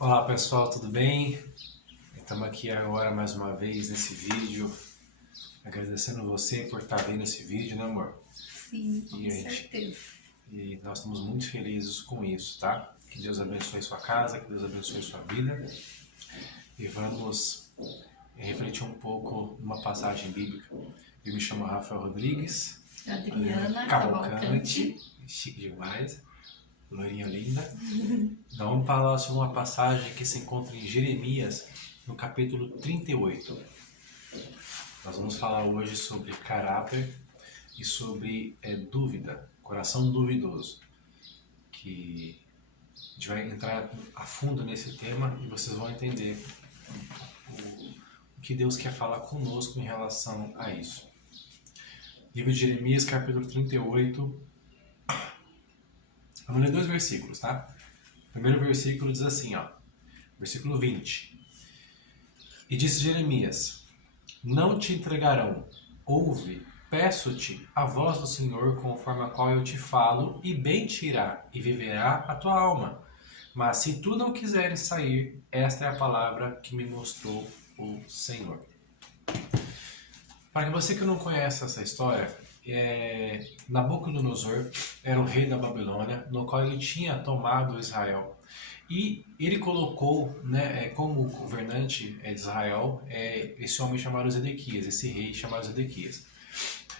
Olá pessoal, tudo bem? Estamos aqui agora mais uma vez nesse vídeo, agradecendo você por estar vendo esse vídeo, né amor? Sim, com Gente, certeza. e nós estamos muito felizes com isso, tá? Que Deus abençoe sua casa, que Deus abençoe sua vida. E vamos refletir um pouco numa passagem bíblica. Eu me chamo Rafael Rodrigues, Adriana Cavalcante, chique demais, loirinha linda. Então vamos falar sobre uma passagem que se encontra em Jeremias, no capítulo 38. Nós vamos falar hoje sobre caráter e sobre dúvida, coração duvidoso. Que a gente vai entrar a fundo nesse tema e vocês vão entender o que Deus quer falar conosco em relação a isso. Livro de Jeremias, capítulo 38. Vamos ler 2 versículos, tá? O primeiro versículo diz assim, ó. Versículo 20. E disse Jeremias: Não te entregarão. Ouve, peço-te, a voz do Senhor, conforme a qual eu te falo, e bem te irá, e viverá a tua alma. Mas se tu não quiseres sair, esta é a palavra que me mostrou o Senhor. Para você que não conhece essa história, Nabucodonosor era o rei da Babilônia, no qual ele tinha tomado Israel. E ele colocou, né, como governante de Israel, esse homem chamado Zedequias, esse rei chamado Zedequias.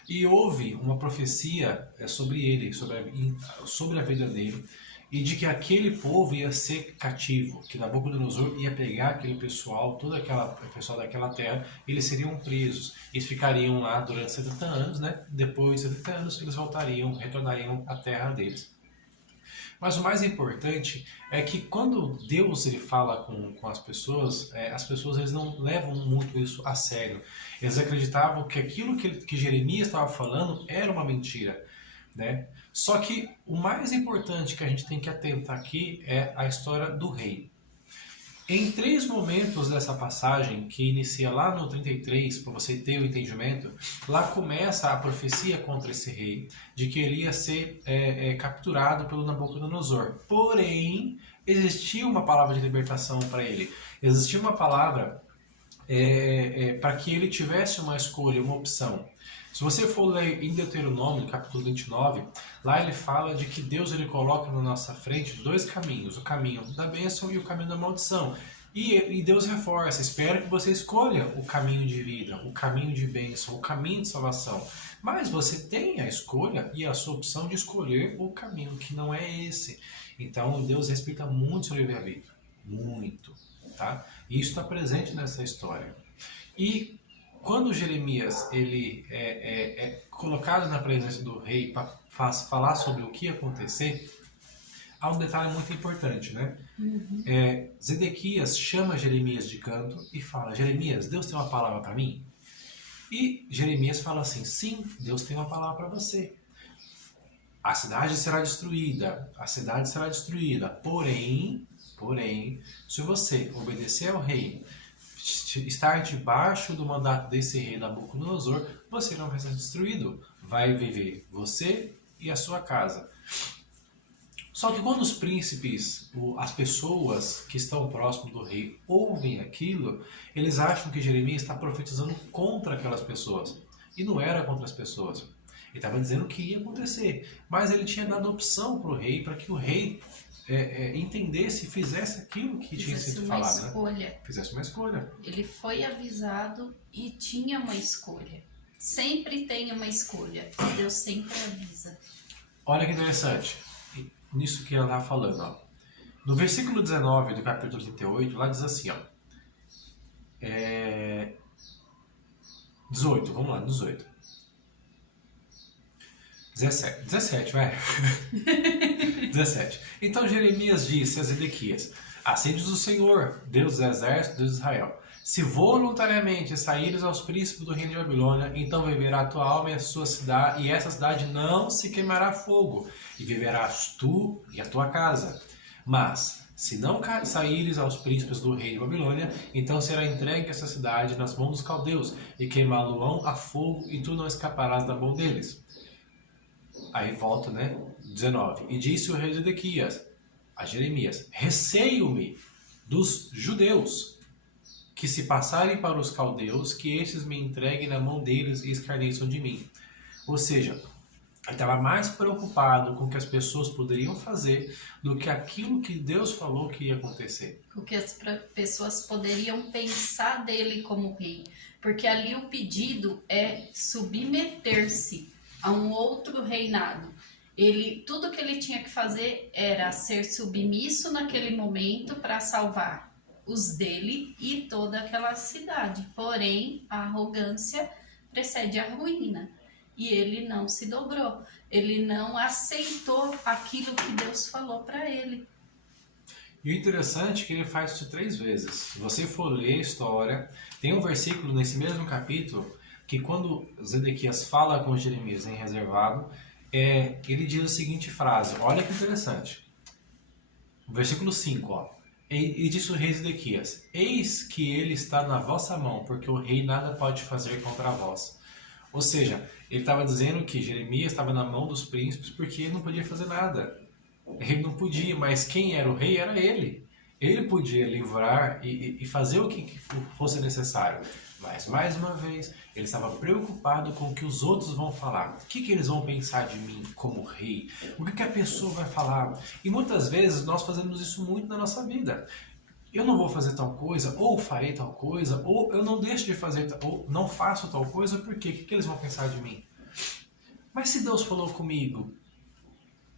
E houve uma profecia sobre ele, sobre a vida dele, e de que aquele povo ia ser cativo, que Nabucodonosor ia pegar aquele pessoal, todo o pessoal daquela terra, eles seriam presos. Eles ficariam lá durante 70 anos, né? Depois de 70 anos eles retornariam à terra deles. Mas o mais importante é que quando Deus ele fala com as pessoas eles não levam muito isso a sério. Eles acreditavam que aquilo que Jeremias estava falando era uma mentira, né? Só que o mais importante que a gente tem que atentar aqui é a história do rei. Em 3 momentos dessa passagem, que inicia lá no 33, para você ter o entendimento, lá começa a profecia contra esse rei, de que ele ia ser capturado pelo Nabucodonosor. Porém, existia uma palavra de libertação para ele. Existia uma palavra para que ele tivesse uma escolha, uma opção. Se você for ler em Deuteronômio, capítulo 29, lá ele fala de que Deus ele coloca na nossa frente 2 caminhos, o caminho da bênção e o caminho da maldição. E Deus reforça, espera que você escolha o caminho de vida, o caminho de bênção, o caminho de salvação. Mas você tem a escolha e a sua opção de escolher o caminho que não é esse. Então Deus respeita muito seu livre-arbítrio, muito, tá? E isso está presente nessa história. E quando Jeremias ele é colocado na presença do rei para falar sobre o que ia acontecer, há um detalhe muito importante, né? Zedequias chama Jeremias de canto e fala: Jeremias, Deus tem uma palavra para mim? E Jeremias fala assim: sim, Deus tem uma palavra para você. A cidade será destruída, porém, se você obedecer ao rei, estar debaixo do mandato desse rei Nabucodonosor, você não vai ser destruído. Vai viver você e a sua casa. Só que quando os príncipes, as pessoas que estão próximo do rei, ouvem aquilo, eles acham que Jeremias está profetizando contra aquelas pessoas. E não era contra as pessoas. Ele estava dizendo o que ia acontecer. Mas ele tinha dado opção para o rei, para que o rei entendesse e fizesse aquilo que tinha sido falado. Escolha. Fizesse uma escolha. Ele foi avisado e tinha uma escolha. Sempre tem uma escolha. Deus sempre avisa. Olha que interessante. Nisso que ela estava falando. Ó. No versículo 19 do capítulo 38, lá diz assim, ó. 18, vamos lá, 18. 17, vai. 17. Então Jeremias disse a Zedequias: Assim diz o Senhor, Deus dos exércitos, Deus de Israel: Se voluntariamente saíres aos príncipes do reino de Babilônia, então viverá a tua alma e a sua cidade, e essa cidade não se queimará a fogo, e viverás tu e a tua casa. Mas, se não saíres aos príncipes do rei de Babilônia, então será entregue essa cidade nas mãos dos caldeus, e queimá-lo-ão a fogo, e tu não escaparás da mão deles. Aí volta, né? 19. E disse o rei Zedequias a Jeremias: Receio-me dos judeus, que se passarem para os caldeus, que estes me entreguem na mão deles e escarneçam de mim. Ou seja, ele estava mais preocupado com o que as pessoas poderiam fazer do que aquilo que Deus falou que ia acontecer. O que as pessoas poderiam pensar dele como rei. Porque ali o pedido é submeter-se a um outro reinado. Tudo que ele tinha que fazer era ser submisso naquele momento para salvar os dele e toda aquela cidade. Porém, a arrogância precede a ruína. E ele não se dobrou. Ele não aceitou aquilo que Deus falou para ele. E o interessante é que ele faz isso 3 vezes. Se você for ler a história, tem um versículo nesse mesmo capítulo que quando Zedequias fala com Jeremias em reservado, ele diz a seguinte frase, olha que interessante. Versículo 5, ó. E disse o rei Zedequias, eis que ele está na vossa mão, porque o rei nada pode fazer contra vós. Ou seja, ele estava dizendo que Jeremias estava na mão dos príncipes porque ele não podia fazer nada. Ele não podia, mas quem era o rei era ele. Ele podia livrar e fazer o que fosse necessário. Mas, mais uma vez, ele estava preocupado com o que os outros vão falar. O que eles vão pensar de mim como rei? O que a pessoa vai falar? E muitas vezes nós fazemos isso muito na nossa vida. Eu não vou fazer tal coisa, ou farei tal coisa, ou eu não deixo de fazer, ou não faço tal coisa, por quê? O que eles vão pensar de mim? Mas se Deus falou comigo,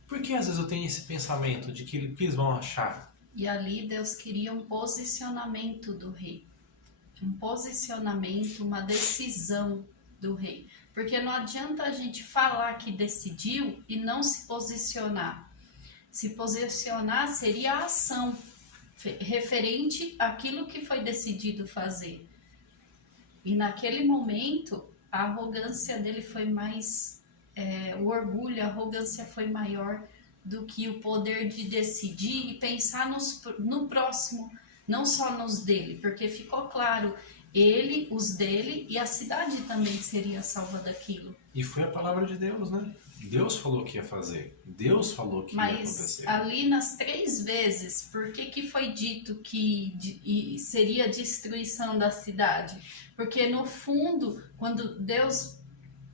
por que às vezes eu tenho esse pensamento de que eles vão achar? E ali Deus queria um posicionamento do rei. Um posicionamento, uma decisão do rei. Porque não adianta a gente falar que decidiu e não se posicionar. Se posicionar seria a ação referente àquilo que foi decidido fazer. E naquele momento, a arrogância dele foi mais... o orgulho, a arrogância foi maior do que o poder de decidir e pensar no próximo, não só nos dele, porque ficou claro, ele, os dele e a cidade também seria salva daquilo. E foi a palavra de Deus, né? Deus falou que ia fazer, Deus falou que ia acontecer. Mas ali nas 3 vezes, por que foi dito que seria a destruição da cidade? Porque no fundo, quando Deus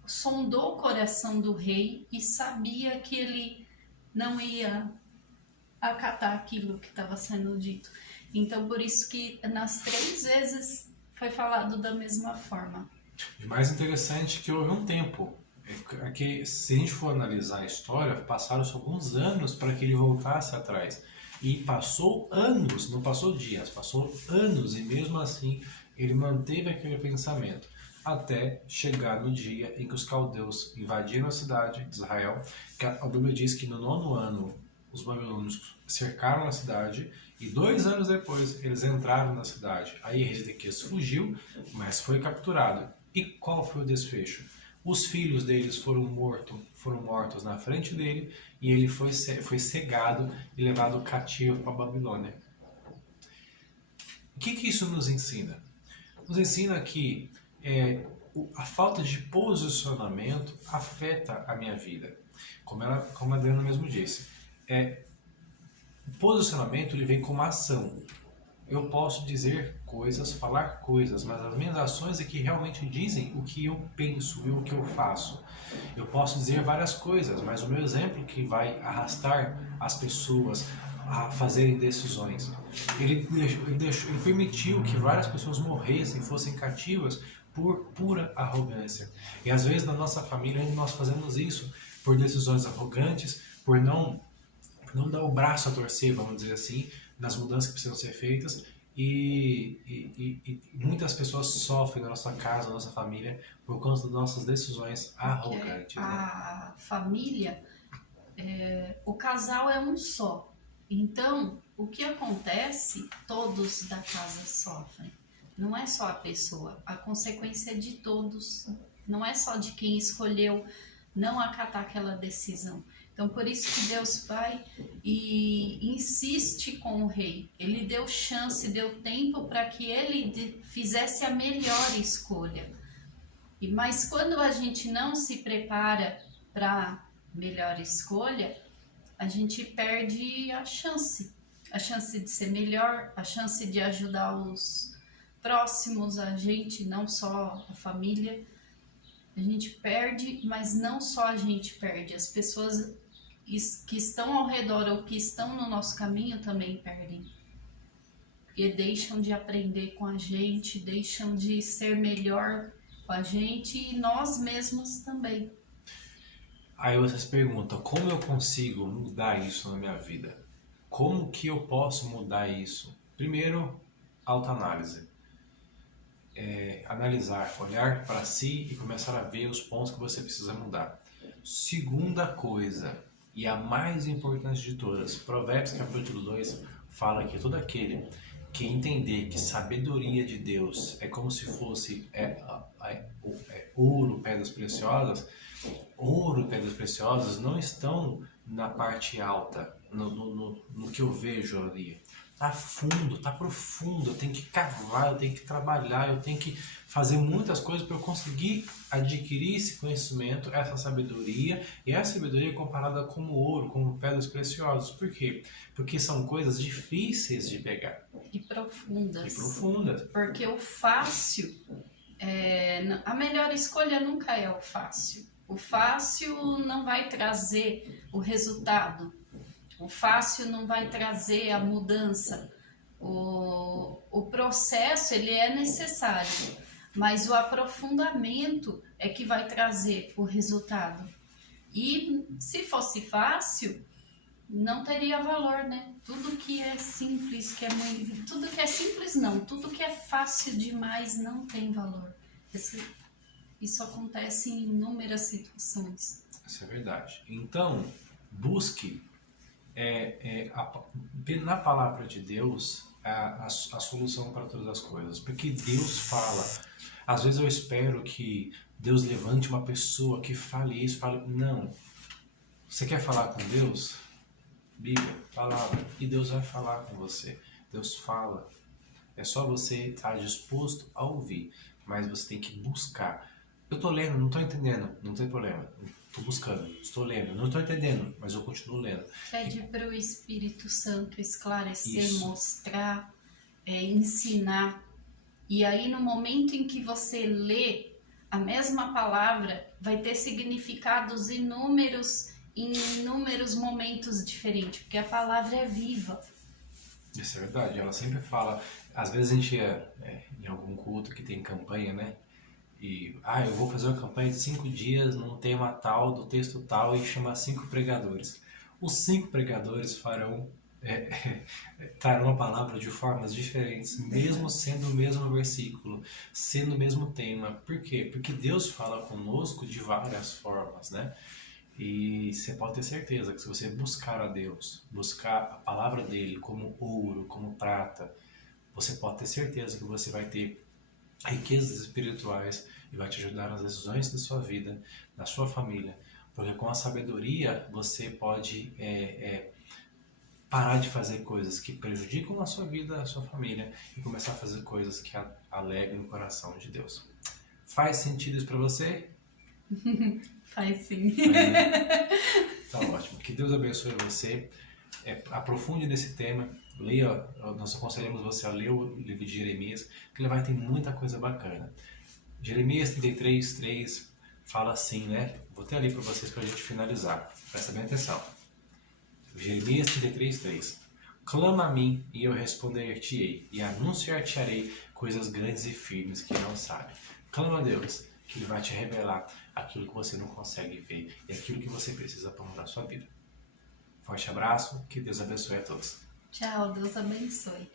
sondou o coração do rei e sabia que ele não ia acatar aquilo que estava sendo dito. Então, por isso que nas 3 vezes foi falado da mesma forma. O mais interessante é que houve um tempo, que se a gente for analisar a história, passaram-se alguns anos para que ele voltasse atrás. E passou anos, não passou dias, passou anos, e mesmo assim ele manteve aquele pensamento. Até chegar no dia em que os caldeus invadiram a cidade de Israel, que a Bíblia diz que no 9º ano os babilônios cercaram a cidade e 2 anos depois eles entraram na cidade. Aí Ezequias fugiu, mas foi capturado. E qual foi o desfecho? Os filhos deles foram mortos na frente dele e ele foi cegado e levado cativo para a Babilônia. O que isso nos ensina? Nos ensina que a falta de posicionamento afeta a minha vida. Como a Adriana mesmo disse, o posicionamento ele vem como ação. Eu posso dizer coisas, falar coisas, mas as minhas ações é que realmente dizem o que eu penso e o que eu faço. Eu posso dizer várias coisas, mas o meu exemplo que vai arrastar as pessoas a fazerem decisões. Ele permitiu que várias pessoas morressem, fossem cativas por pura arrogância. E às vezes na nossa família nós fazemos isso por decisões arrogantes, por não dar o braço a torcer, vamos dizer assim, nas mudanças que precisam ser feitas, e muitas pessoas sofrem na nossa casa, na nossa família, por conta das nossas decisões arrogantes. A família, o casal é um só. Então, o que acontece, todos da casa sofrem. Não é só a pessoa, a consequência é de todos. Não é só de quem escolheu não acatar aquela decisão. Então, por isso que Deus vai e insiste com o rei. Ele deu chance, deu tempo para que ele fizesse a melhor escolha. Mas quando a gente não se prepara para a melhor escolha, a gente perde a chance. a chance de ser melhor, a chance de ajudar os próximos a gente, não só a família. A gente perde, mas não só a gente perde, as pessoas que estão ao redor ou que estão no nosso caminho também perdem. Porque deixam de aprender com a gente, deixam de ser melhor com a gente e nós mesmos também. Aí vocês perguntam, como eu consigo mudar isso na minha vida? Como que eu posso mudar isso? Primeiro, autoanálise. Analisar, olhar para si e começar a ver os pontos que você precisa mudar. Segunda coisa, e a mais importante de todas, Provérbios capítulo 2 fala que todo aquele que entender que sabedoria de Deus é como se fosse ouro, pedras preciosas, ouro e pedras preciosas não estão na parte alta, no que eu vejo ali. Tá fundo, tá profundo, eu tenho que cavar, eu tenho que trabalhar, eu tenho que fazer muitas coisas para eu conseguir adquirir esse conhecimento, essa sabedoria, e essa sabedoria é comparada como ouro, como pedras preciosas. Por quê? Porque são coisas difíceis de pegar. E profundas. E profundas. Porque o fácil, a melhor escolha nunca é o fácil. O fácil não vai trazer o resultado. O fácil não vai trazer a mudança. O processo, ele é necessário, mas o aprofundamento é que vai trazer o resultado. E se fosse fácil, não teria valor, né? Tudo que é simples, tudo que é simples não, tudo que é fácil demais não tem valor. Isso acontece em inúmeras situações. Isso é verdade. Então, busque na palavra de Deus a solução para todas as coisas, porque Deus fala. Às vezes eu espero que Deus levante uma pessoa que fale isso, não. Você quer falar com Deus? Bíblia, palavra, e Deus vai falar com você. Deus fala. É só você estar disposto a ouvir, mas você tem que buscar. Eu tô lendo, não tô entendendo, não tem problema. Estou buscando, estou lendo, não estou entendendo, mas eu continuo lendo. Pede para o Espírito Santo esclarecer, Isso. mostrar, ensinar. E aí no momento em que você lê a mesma palavra, vai ter significados inúmeros em inúmeros momentos diferentes, porque a palavra é viva. Isso é verdade, ela sempre fala. Às vezes a gente em algum culto que tem campanha, né? E, eu vou fazer uma campanha de 5 dias num tema tal, do texto tal, e chamar 5 pregadores. Os 5 pregadores trarão a palavra de formas diferentes, mesmo sendo o mesmo versículo, sendo o mesmo tema. Por quê? Porque Deus fala conosco de várias formas, né? E você pode ter certeza que se você buscar a Deus, buscar a palavra dele como ouro, como prata, você pode ter certeza que você vai ter riquezas espirituais e vai te ajudar nas decisões da sua vida, da sua família, porque com a sabedoria você pode parar de fazer coisas que prejudicam a sua vida, a sua família, e começar a fazer coisas que alegrem o coração de Deus. Faz sentido isso para você? Faz sim. Tá ótimo. Que Deus abençoe você. Aprofunde nesse tema. Leia, nós aconselhamos você a ler o livro de Jeremias, que ele vai ter muita coisa bacana. Jeremias 33:3 fala assim, né? Vou até ali para vocês para a gente finalizar. Presta bem atenção. Jeremias 33:3. Clama a mim e eu responder-te-ei, e anunciar-te-arei coisas grandes e firmes que não sabe. Clama a Deus, que Ele vai te revelar aquilo que você não consegue ver e aquilo que você precisa para mudar a sua vida. Forte abraço, que Deus abençoe a todos. Tchau, Deus abençoe.